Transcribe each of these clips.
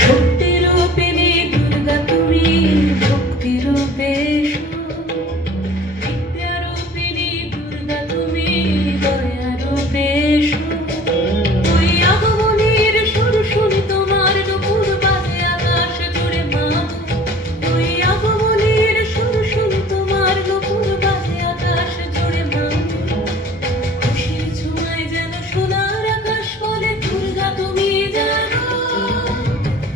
শক্তিরূপিণী দুর্গা তুমি, ভক্তিরূপে বিদ্যারূপিণী দুর্গা তুমি, দয়ারূপে ওই আগমনীর সুর শুনি তোমার নুপুর বাজে আকাশ জুড়ে মা। ওই আগমনীর সুর শুনি তোমার নুপুর বাজে আকাশ জুড়ে মা। খুশির ছোঁয়ায় যেন সোনার আকাশ বলে দুর্গা তুমি জানো,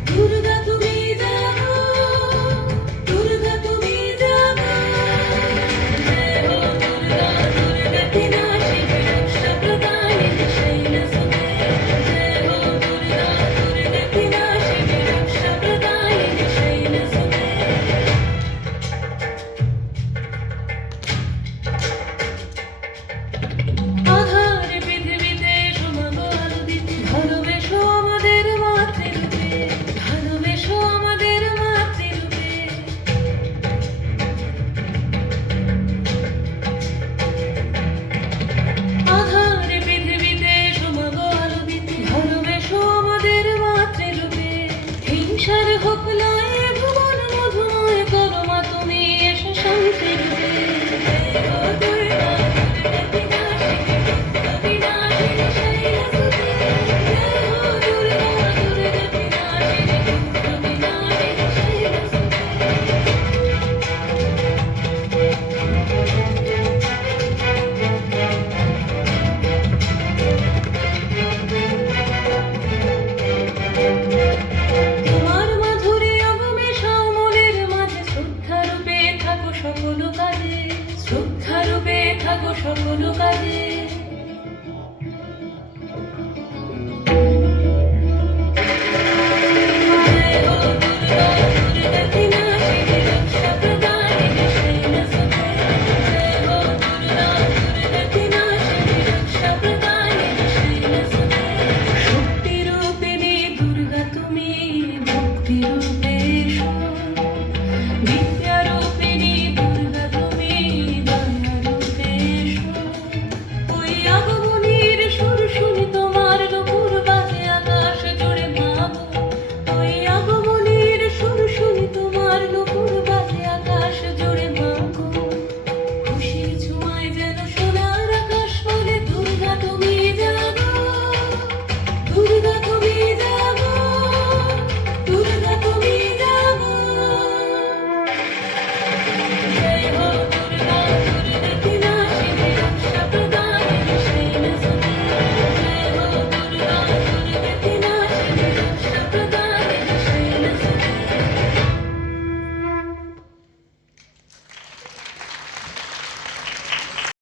দুর্গা তুমি জানো, দুর্গা তুমি জানো। জয় হো দুর্গা, দুর্গা বিনাশিনী রক্ষা প্রদায়িনী শৈলসুতে। জয় হো দুর্গা, দুর্গা বিনাশিনী রক্ষা প্রদায়িনী শৈলসুতে। আধার পৃথিবীতে সমাগো আলো দিতে, ভালোবেসো আমাদের মাতৃরূপে, ভালোবেসো আমাদের মাতৃরূপে। আধার পৃথিবীতে সমাগো আলো দিতে, ভালোবেসো আমাদের মাতৃরূপে। হিংসার হোক না